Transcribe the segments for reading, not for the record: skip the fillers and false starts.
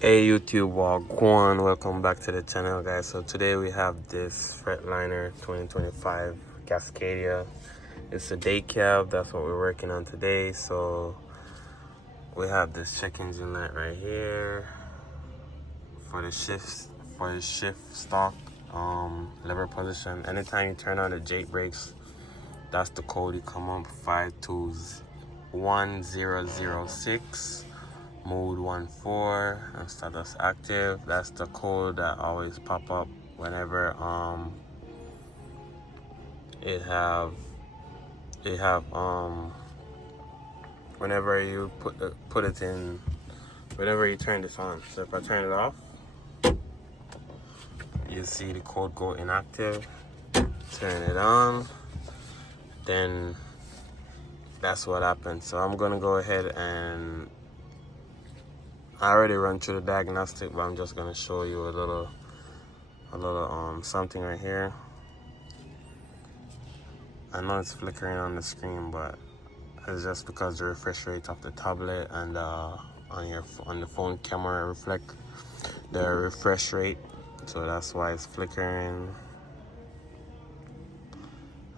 Hey YouTube, Wagwan, welcome back to the channel, guys. So today we have this Freightliner 2025 Cascadia. It's a day cab, that's what we're working on today. So we have this check engine light right here for the shift stalk lever position. Anytime you turn on the Jake brakes, that's the code you come up 521-1006. Mode 14 and status active. That's the code that always pop up whenever whenever you put it in, whenever you turn this on. So if I turn it off, you see the code go inactive. Turn it on, then that's what happens. So I'm gonna go ahead and I already run through the diagnostic, but I'm just gonna show you a little something right here. I know it's flickering on the screen, but it's just because the refresh rate of the tablet and on the phone camera reflect the refresh rate, so that's why it's flickering.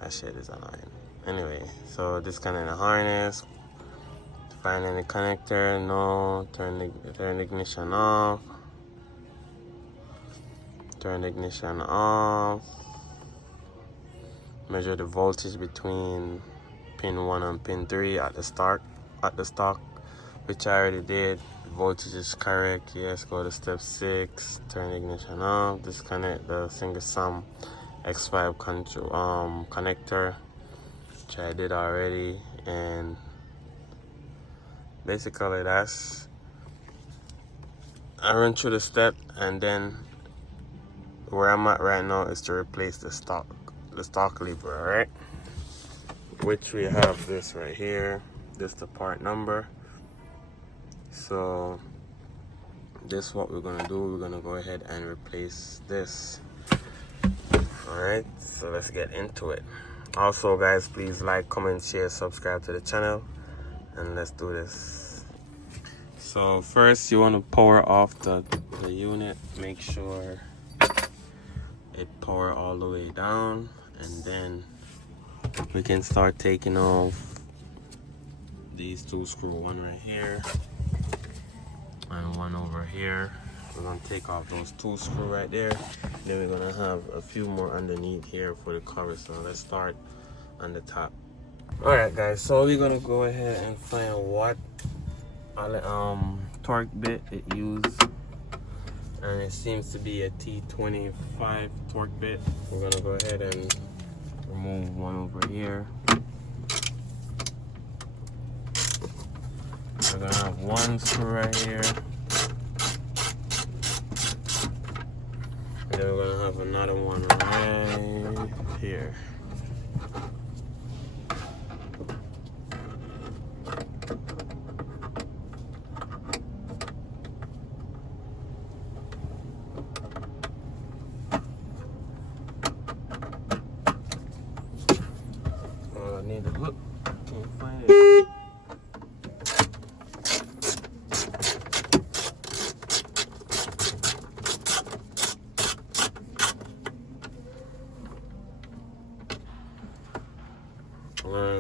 That shit is annoying. Anyway, so disconnect the harness. Find any connector, no. Turn the ignition off. Turn the ignition off. Measure the voltage between pin 1 and pin 3 at the stock, which I already did. The voltage is correct. Yes, go to step 6. Turn the ignition off. Disconnect the single sum X5 control connector, which I did already, and basically that's, I run through the step, and then where I'm at right now is to replace the stock lever, alright? Which we have this right here. This the part number. So this is what we're gonna do. We're gonna go ahead and replace this. Alright, so let's get into it. Also guys, please like, comment, share, subscribe to the channel, and let's do this. So first you want to power off the unit. Make sure it power all the way down, and then we can start taking off these two screws, one right here and one over here. We're gonna take off those two screws right there. Then we're gonna have a few more underneath here for the cover. So let's start on the top. Alright guys, so we're gonna go ahead and find what torque bit it used, and it seems to be a T25 torque bit. We're gonna go ahead and remove one over here. We're gonna have one screw right here, and then we're gonna have another one right here. I need to look. Can't find it.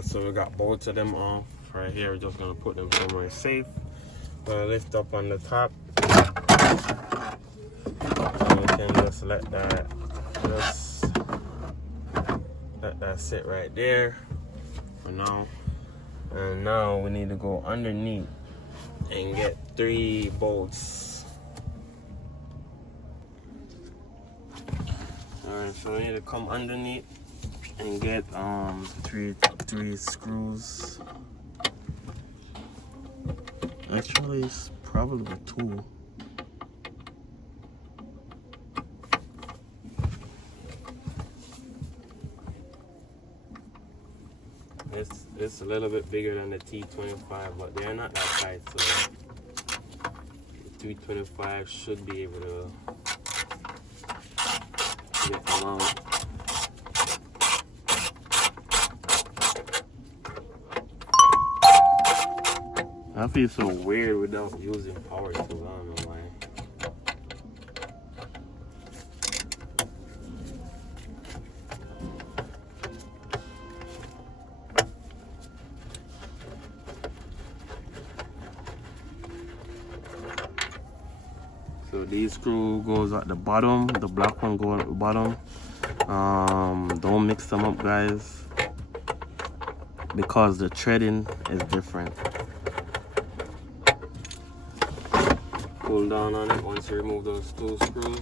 So we got both of them off right here. We're just gonna put them somewhere safe. Gonna lift up on the top. And we can just let that sit right there for now. And now we need to go underneath and get 3 bolts. Alright, so we need to come underneath and get three screws. Actually, it's probably 2. It's a little bit bigger than the T25, but they're not that tight, so the T25 should be able to get them out. I feel so weird without using power tools. I don't know why. So these screw goes at the bottom, the black one go at the bottom. Don't mix them up, guys, because the threading is different. Pull down on it once you remove those 2 screws.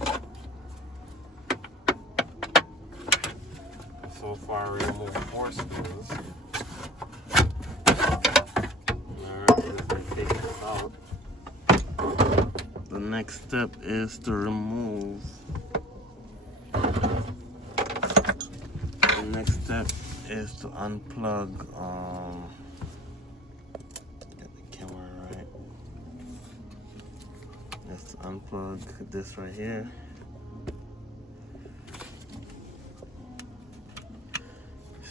So far we removed 4 screws. Alright, let's take this out. The next step is to remove. The next step is to unplug. Get the camera right. Let's unplug this right here.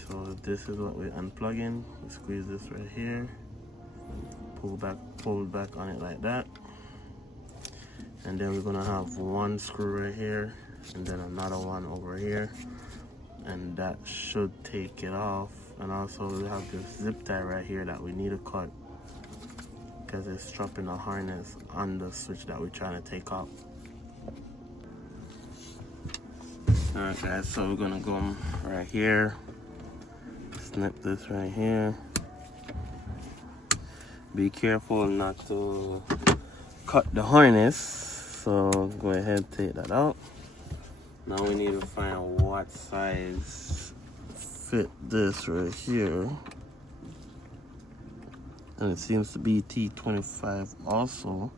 So this is what we're unplugging. We squeeze this right here. Pull back on it like that. And then we're gonna have 1 screw right here and then another one over here, and that should take it off. And also we have this zip tie right here that we need to cut because it's strapping the harness on the switch that we're trying to take off. Alright guys, so we're gonna go right here, snip this right here. Be careful not to cut the harness, so go ahead and take that out. Now we need to find what size fit this right here, and it seems to be T25 also.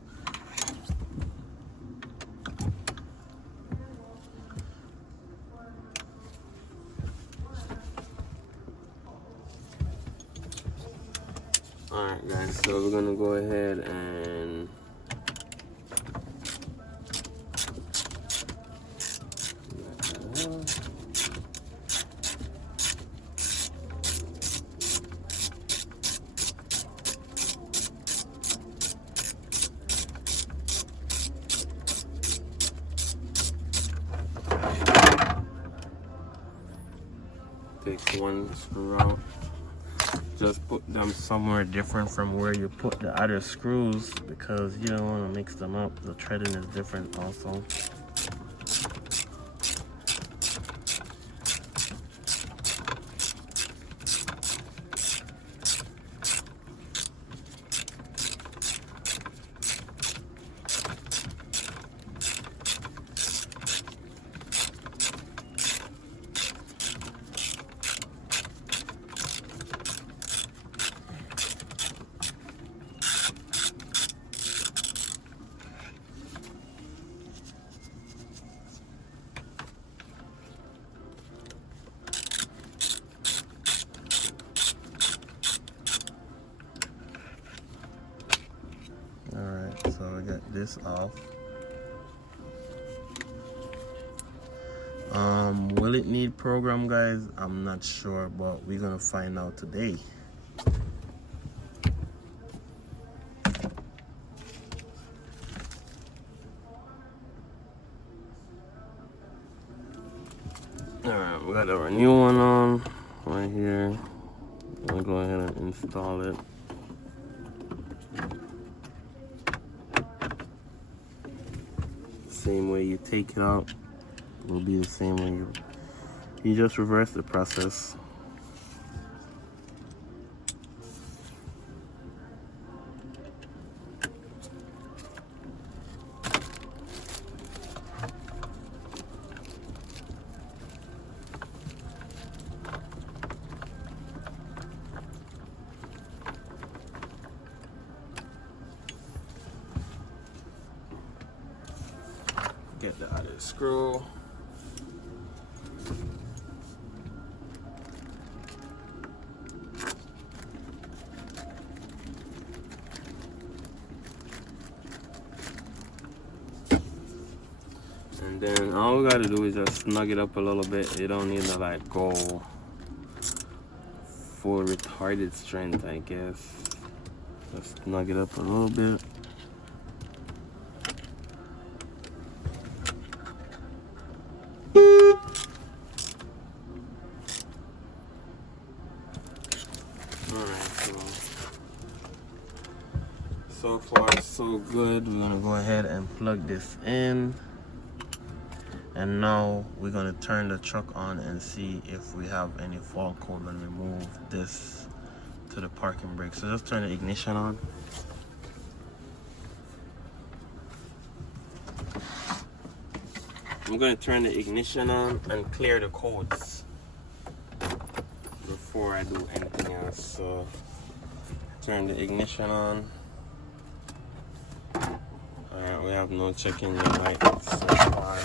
Alright guys, so we're gonna go ahead and take 1 screw out. Just put them somewhere different from where you put the other screws because you don't want to mix them up. The threading is different also. Alright, so I got this off. Will it need program, guys? I'm not sure, but we're gonna find out today. Alright, we got our new one on right here. I'm gonna go ahead and install it. Same way you take it out will be the same way you just reverse the process. Get the other screw. And then all we gotta do is just snug it up a little bit. You don't need to like go full retarded strength, I guess. Just snug it up a little bit. So far so good. We're gonna go ahead and plug this in, and now we're gonna turn the truck on and see if we have any fault code when we move this to the parking brake. So just turn the ignition on. I'm going to turn the ignition on and clear the codes before I do anything else. So turn the ignition on. Alright, we have no check engine light so far.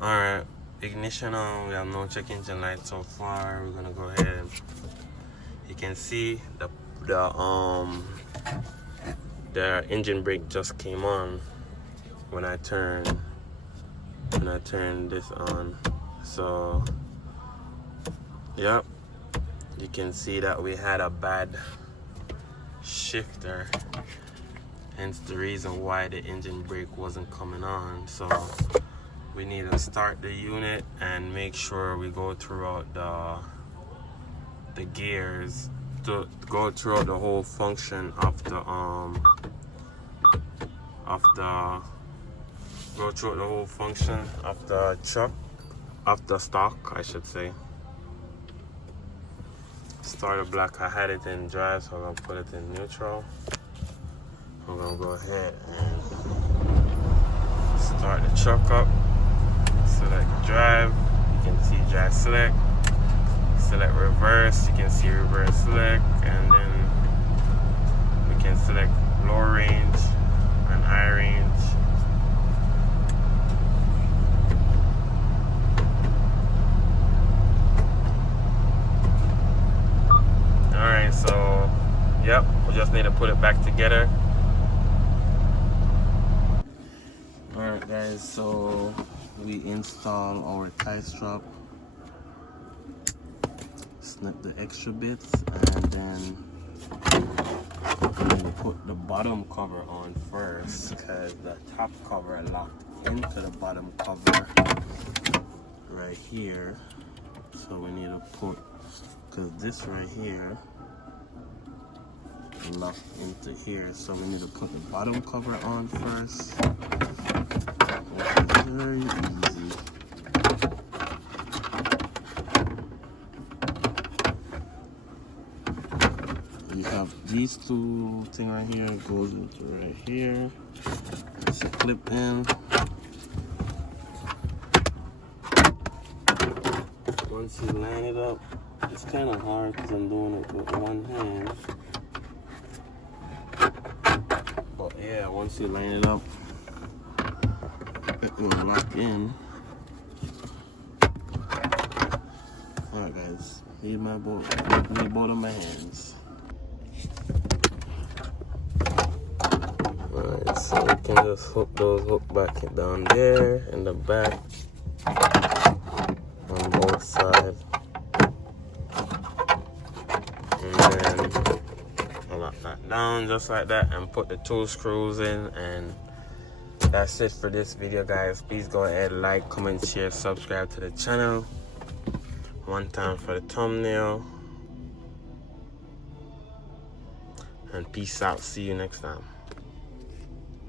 Alright, ignition on. We have no check engine light so far. We're gonna go ahead and you can see the engine brake just came on when I turn this on. So yep, you can see that we had a bad shifter, hence the reason why the engine brake wasn't coming on. So we need to start the unit and make sure we go throughout the gears to go throughout the whole function of the truck, of the stock, I should say. Starter block, I had it in drive, so I'm gonna put it in neutral. I'm gonna go ahead and start the truck up. Select drive, you can see drive select. Select reverse, you can see reverse select, and then we can select low range and high range. Alright, so yep, we just need to put it back together. Alright guys, so we install our tie strap, snip the extra bits, and then we put the bottom cover on first because the top cover locked into the bottom cover right here. So we need to put, because this right here locked into here, so we need to put the bottom cover on first, which is very easy. You have these two things right here, it goes into right here. It's a clip in. Once you line it up, it's kind of hard because I'm doing it with one hand. But yeah, once you line it up, it will lock in. Alright guys, need both of my hands. Alright, so you can just hook those hook back down there in the back on both sides. And then lock that down just like that and put the 2 screws in, and that's it for this video guys. Please go ahead, like, comment, share, subscribe to the channel. One time for the thumbnail. And peace out. See you next time.